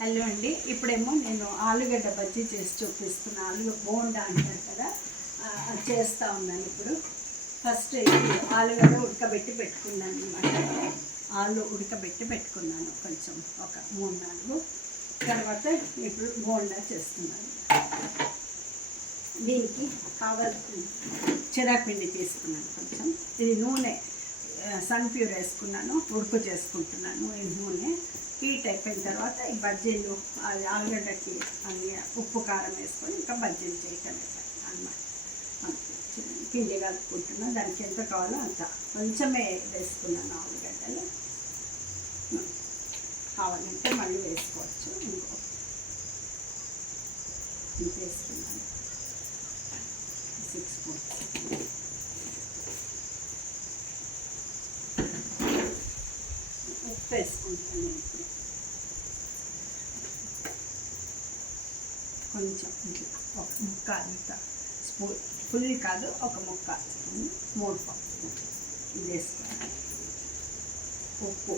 Hello అండి, ఇప్పుడేమో నేను ఆలుగడ్డ బజ్జీ చేసి చూపిస్తున్నాను. ఆలు బోండా అంటారు కదా, అది చేస్తూ ఉన్నాను. ఇప్పుడు ఫస్ట్ ఆలుగడ్డ ఉడకబెట్టి పెట్టుకున్నాను అనమాట. ఆలు ఉడకబెట్టి పెట్టుకున్నాను కొంచెం, ఒక 3-4. తర్వాత ఇప్పుడు బోండా చేస్తున్నాను. దీనికి కావాల్సిన చెరాపిండి తీసుకున్నాను కొంచెం. ఇది నూనె సన్ప్యూర్ వేసుకున్నాను, ఉడుకు చేసుకుంటున్నాను. ఈ నూనె హీట్ అయిపోయిన తర్వాత ఈ బజ్జీలు ఆలుగడ్డకి అన్ని ఉప్పు కారం వేసుకొని ఇంకా బజ్జీలు చేయటం అన్నమాట. పిండి కలుపుకుంటున్నాను. దానికి ఎంత కావాలో అంత కొంచెమే వేసుకున్నాను ఆలుగడ్డలు. కావాలంటే మళ్ళీ వేసుకోవచ్చు. ఇంక వేసుకున్నాను 6 స్పూన్స్. ఉప్పు వేసుకుంటాను నేను ఇప్పుడు కొంచెం, ఇట్లా ఒక ముక్క అంత స్పూన్, ఫుల్ కాదు, ఒక ముక్క స్పూన్, 3 పావు ఇది వేసుకోవాలి. ఉప్పు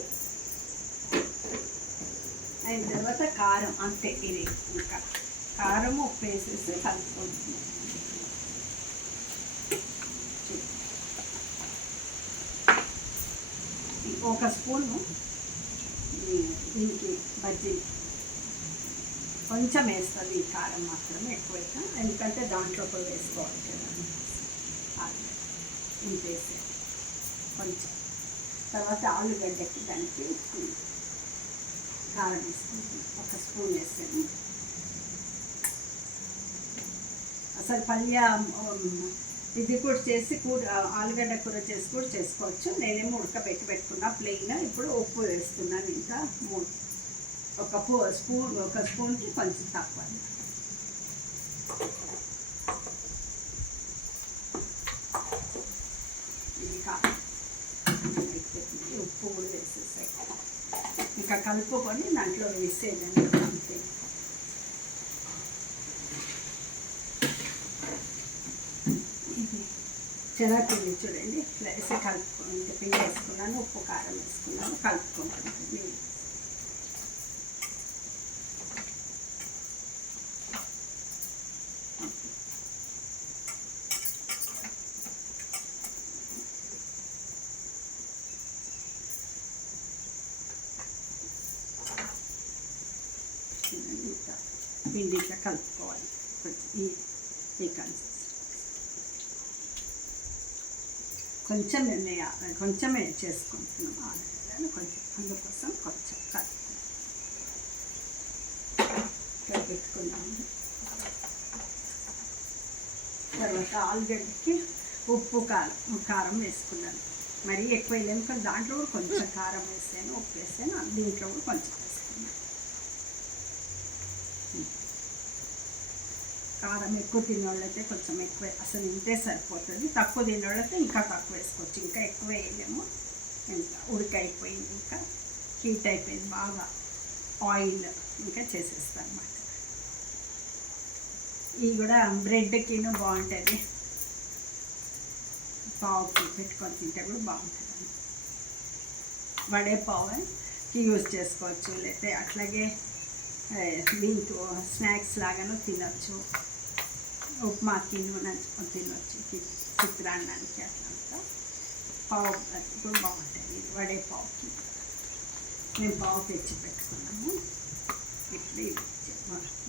అయిన తర్వాత కారం అంతే. ఇది ఇంకా కారం ఉప్పు వేసేసి కలుపుకుంటున్నాం. ఒక స్పూను దీనికి బజ్జీ కొంచెం వేస్తుంది. ఈ కారం మాత్రమే ఎక్కువైనా, ఎందుకంటే దాంట్లో కూడా వేసుకోవాలి కదా. ఇంత వేసే కొంచెం తర్వాత ఆలుగడ్డకి దానికి కారం వేసుకుంటాం. ఒక స్పూన్ వేసాను. అసలు పల్య ఇది కూడా చేసి ఆలుగడ్డ కూర చేసి కూడా చేసుకోవచ్చు. నేనేమో ఉడకబెట్టి పెట్టుకున్నా ప్లెయిన్. ఇప్పుడు ఉప్పు వేస్తున్నాను. ఇంకా ఒక స్పూన్కి కొంచెం తక్కువ. ఇది కాదు, ఉప్పు కూడా వేసేసాయి. ఇంకా కలుపుకొని దాంట్లో వేసేదండి అంతే. శనగపిండి చూడండి, ఇట్లా వేసి కలుపుకొని పిండి వేసుకున్నాను, ఉప్పు కారం వేసుకున్నాను, కలుపుకుంటున్నాను. పిండి ఇట్లా కలుపుకోవాలి. ఈ కన్సిస్టెన్సీ కొంచెమే చేసుకుంటున్నాం ఆలుగడ్డలు, కొంచెం అందుకోసం కొంచెం పెట్టుకున్నాము. తర్వాత ఆలుగడ్డకి ఉప్పు కారం వేసుకున్నాను. మరీ ఎక్కువ వేయలేము కానీ దాంట్లో కూడా కొంచెం కారం వేసాను, ఉప్పు వేసాను. దీంట్లో కూడా కొంచెం వేసుకున్నాను. కారం ఎక్కువ తినేవాళ్ళైతే కొంచెం ఎక్కువ, అసలు ఇంతే సరిపోతుంది. తక్కువ తినేవాళ్ళైతే ఇంకా తక్కువ వేసుకోవచ్చు. ఇంకా ఎక్కువ వేయలేము. ఇంకా ఉడికైపోయింది, ఇంకా హీట్ అయిపోయింది బాగా, ఆయిల్ ఇంకా చేసేస్తాను అన్నమాట. ఇవి కూడా బ్రెడ్కిను బాగుంటుంది. పావుకి పెట్టుకొని తింటే కూడా బాగుంటుంది. వడే పావుకి యూజ్ చేసుకోవచ్చు, లేకపోతే అట్లాగే దీంతో స్నాక్స్ లాగాను తినచ్చు. ఉప్మాకి నంచుకొని తినవచ్చు, చిత్రాన్నానికి అట్లంతా. పావు కూడా బాగుంటుంది వడే పావుకి. మేము పావు తెచ్చి పెట్టుకున్నాము. ఇట్లా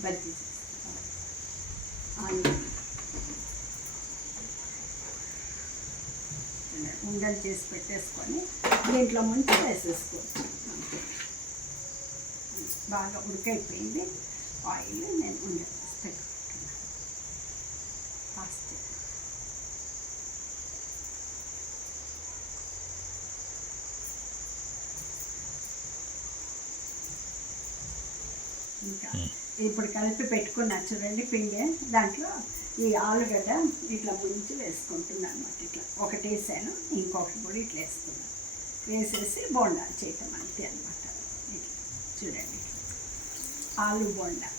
బజ్జీ ఆలు ఉండలు చేసి పెట్టేసుకొని దీంట్లో ముంచి వేసేసుకోవచ్చు. బాగా ఉడికైపోయింది ఆయిల్. నేను ఉండలు చేసి పెట్టుకుంటున్నాను ఫాస్ట్. ఇంకా ఇప్పుడు కలిపి పెట్టుకున్నా చూడండి పిండి. దాంట్లో ఈ ఆలుగడ్డ ఇట్లా ముంచి వేసుకుంటున్నాను అనమాట. ఇట్లా ఒకటి వేసాను, ఇంకొకటి కూడా ఇట్లా వేసుకున్నాను. వేసేసి బోండా చేయటం అంతే అనమాట. ఇట్లా చూడండి, ఆలు బోండా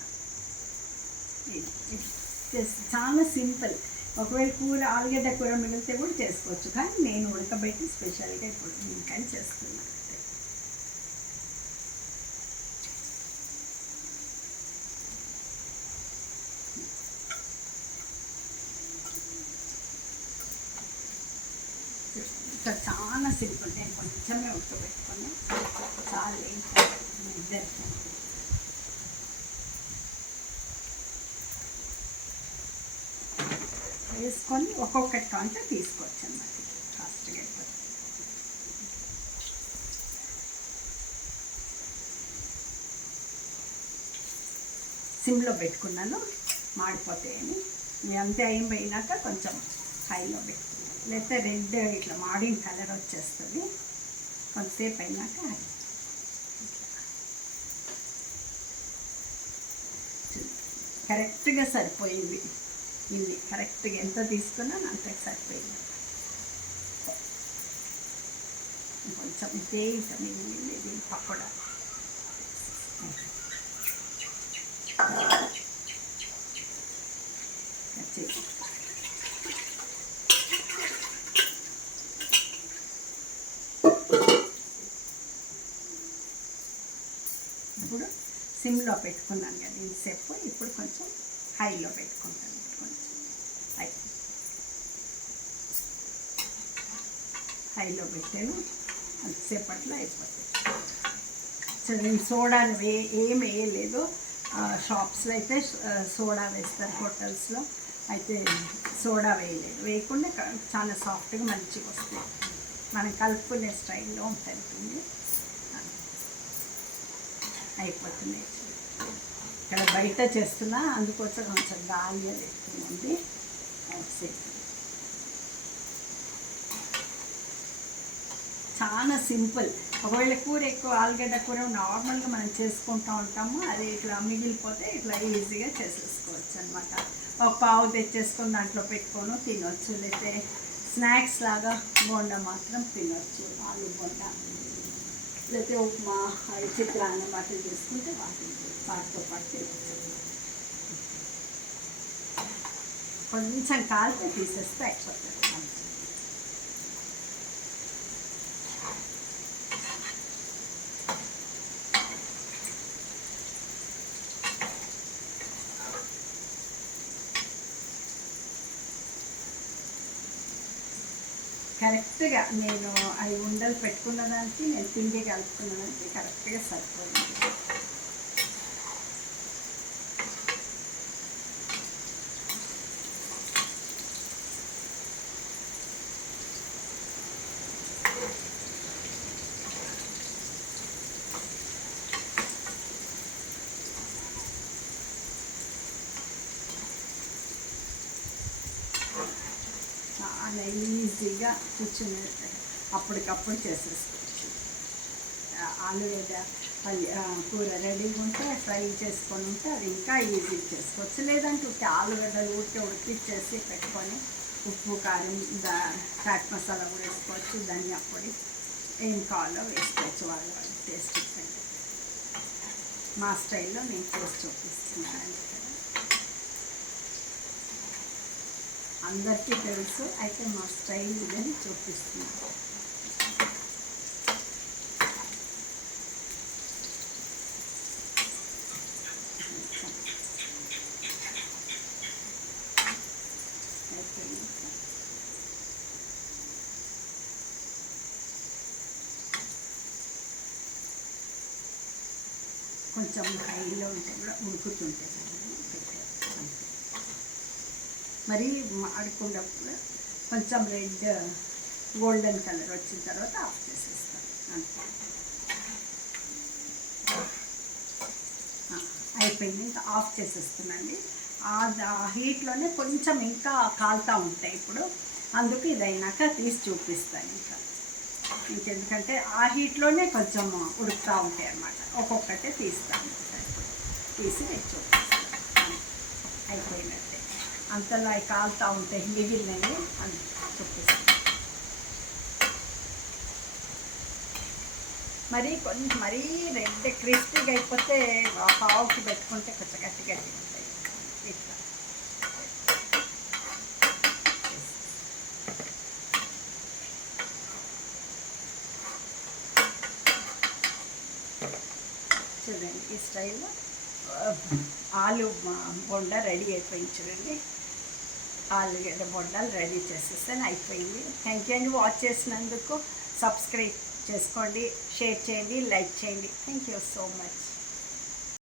చాలా సింపుల్. ఒకవేళ కూర ఆలుగడ్డ కూర మిగిలితే కూడా చేసుకోవచ్చు, కానీ నేను ఉడకబెట్టి స్పెషల్గా ఇప్పుడు ఇంకా చేస్తున్నాను. ఇక్కడ చాలా సింపుల్, నేను కొంచెమే ఉడకబెట్టుకొని చాలా ఇద్దరికి వేసుకొని ఒక్కొక్కటి కాంటే తీసుకోవచ్చు అన్నమాట. ఫాస్ట్గా అయిపోతుంది. సిమ్లో పెట్టుకున్నాను మాడిపోతాయని. నేను అంతే అయిపోయినాక కొంచెం హైలో పెట్టుకున్నాను, లేకపోతే రెడ్ ఇట్లా మాడిన కలర్ వచ్చేస్తుంది. కొంతసేపు అయినాక కరెక్ట్గా సరిపోయింది. ఇది కరెక్ట్గా ఎంత తీసుకున్నాను అంతకు సరిపోయింది. కొంచెం ఇదే ఇంకా మిగిలింది ఇది పకోడా. ఇప్పుడు సిమ్లో పెట్టుకున్నాను కదా ఇంతసేపు, ఇప్పుడు కొంచెం హైలో పెట్టుకుంటాను. కొంచెం హైలో పెట్టాను, అంతసేపట్లో అయిపోతుంది. సో నేను సోడాలు ఏం వేయలేదు. షాప్స్లో అయితే సోడా వేస్తారు, హోటల్స్లో అయితే సోడా వేయలేదు. వేయకుండా చాలా సాఫ్ట్గా మంచిగా వస్తుంది. మనం కలుపుకునే స్టైల్లో ఉంటుంది. అయిపోతున్నాయి. ఇక్కడ బయట చేస్తున్నా, అందుకోసం కొంచెం గాలి అది ఎక్కువ ఉంది. చాలా సింపుల్. ఒకవేళ కూర ఎక్కువ ఆలుగడ్డ కూర నార్మల్గా మనం చేసుకుంటూ ఉంటాము, అది ఇట్లా మిగిలిపోతే ఇట్లా ఈజీగా చేసేసుకోవచ్చు అనమాట. ఒక పావు తెచ్చేసుకొని దాంట్లో పెట్టుకొని తినవచ్చు, లేకపోతే స్నాక్స్ లాగా బోండా మాత్రం తినవచ్చు. ఆలు బోండా, లేకపోతే ఉప్మా, చిత్రాన్నం వాటిని చేసుకుంటే వాటితో పాటు తినవచ్చు. కొంచెం కాలితే తీసేస్తే అయిపోతుంది. కరెక్ట్గా నేను అవి ఉండలు పెట్టుకున్న దానికి, నేను పిండి కలుపుకున్న దానికి కరెక్ట్గా సరిపోయింది. చాలా ఈజీగా కూర్చుని అప్పటికప్పుడు చేసేసుకోవచ్చు. ఆలుగడ్డ కూర రెడీగా ఉంటే ఫ్రై చేసుకొని ఉంటే అది ఇంకా ఈజీ చేసుకోవచ్చు. లేదంటే ఆలుగడ్డలు ఊరికే ఉడికిచ్చేసి పెట్టుకొని ఉప్పు, కారం, చాట్ మసాలా కూడా వేసుకోవచ్చు. ధనియా పొడి ఏం కావాలో వేసుకోవచ్చు, వాళ్ళ టేస్ట్ కంటే. మా స్టైల్లో నేను చేసి చూపిస్తున్నాను. అందరికీ తెలుసు, అయితే మా స్టైల్ ఇదని చూపిస్తున్నాను. కొంచెం హైలో ఉంటే కూడా ఉడుకుతుంటే మరీ మాడకుండా కూడా కొంచెం రెడ్ గోల్డెన్ కలర్ వచ్చిన తర్వాత ఆఫ్ చేసేస్తాను అంతే. అయిపోయింది, ఇంకా ఆఫ్ చేసేస్తున్నాండి. ఆ హీట్లోనే కొంచెం ఇంకా కాలుతూ ఉంటాయి ఇప్పుడు, అందుకు ఇదైనాక తీసి చూపిస్తాను. ఇంకెందుకంటే ఆ హీట్లోనే కొంచెం ఉడుకుతూ ఉంటాయి అన్నమాట. ఒక్కొక్కటే తీస్తాను, తీసి చూపిస్తాను. అయిపోయినట్టే, అంతలో అవి కాలుతూ ఉంటాయి, మిగిలినవి అని చూపిస్తాను. మరీ రెడ్ క్రిస్పీగా అయిపోతే పావుకి పెట్టుకుంటే కొంచెం గట్టి గట్టిగా ఉంటాయి. ఇట్లా చూడండి, ఈ స్టైల్లో ఆలు బొండా రెడీ అయిపోయింది చూడండి. ఆలుగడ్డ బొండాలు రెడీ చేసేసాను, అయిపోయింది. థ్యాంక్ యూ అండి వాచ్ చేసినందుకు. సబ్స్క్రైబ్ చేసుకోండి, షేర్ చేయండి, లైక్ చేయండి. Thank you so much.